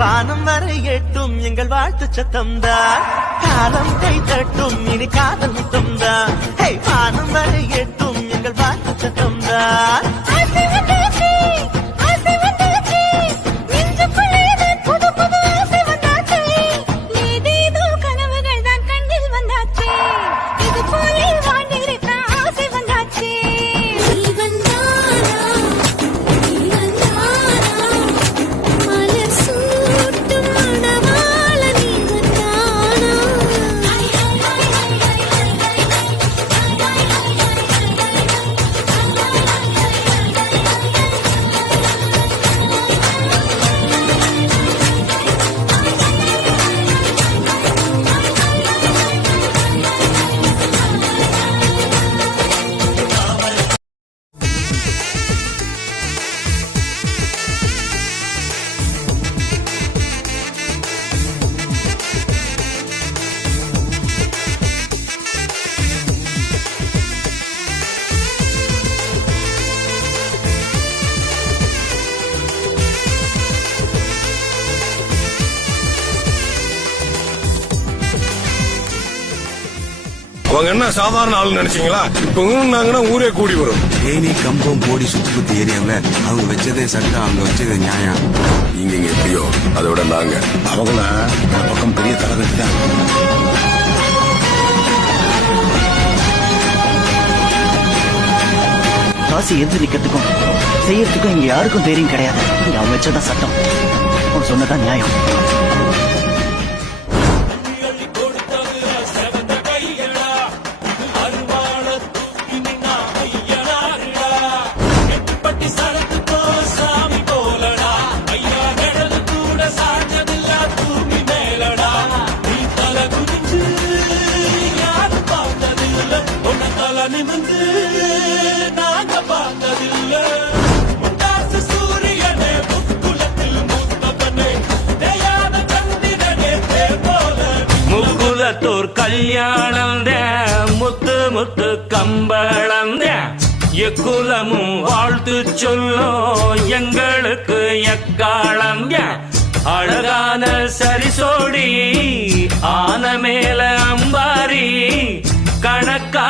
வானம் வரை எட்டும் எங்கள் வாழ்த்து சத்தம்தான், காலம் கை தட்டும் இனி காதல் முத்தம்தான். வானம் வரை எட்டும் எங்கள் வாழ்த்து சத்தம்தான். அவங்க என்ன சாதாரண ஆள் நினைச்சீங்களா? இப்ப நாங்கன்னா ஊரே கூடி வரும். தேனி கம்பம் போடி சுத்தி குத்தி ஏரியாவில அவங்க வச்சதே சட்டம், அவங்க வச்சதே நியாயம். நீங்க இங்க எப்படியோ அதோட நாங்க அவங்கள பக்கம் பெரிய தலைவர்த்தி தான். காசு எதிர்த்து நிக்கிறதுக்கும் செய்யறதுக்கும் இங்க யாருக்கும் தெரியும் கிடையாது. அவங்க வச்சதான் சட்டம், அவங்க சொன்னதான் நியாயம். முக்குலத்தோர் கல்யாணம் முத்து முத்து கம்பளம் எக்குலமும் வாழ்த்து சொல்லும் எங்களுக்கு எக்காலம். அழகான சரிசோடி ஆன மேல அம்பாரி கணக்கா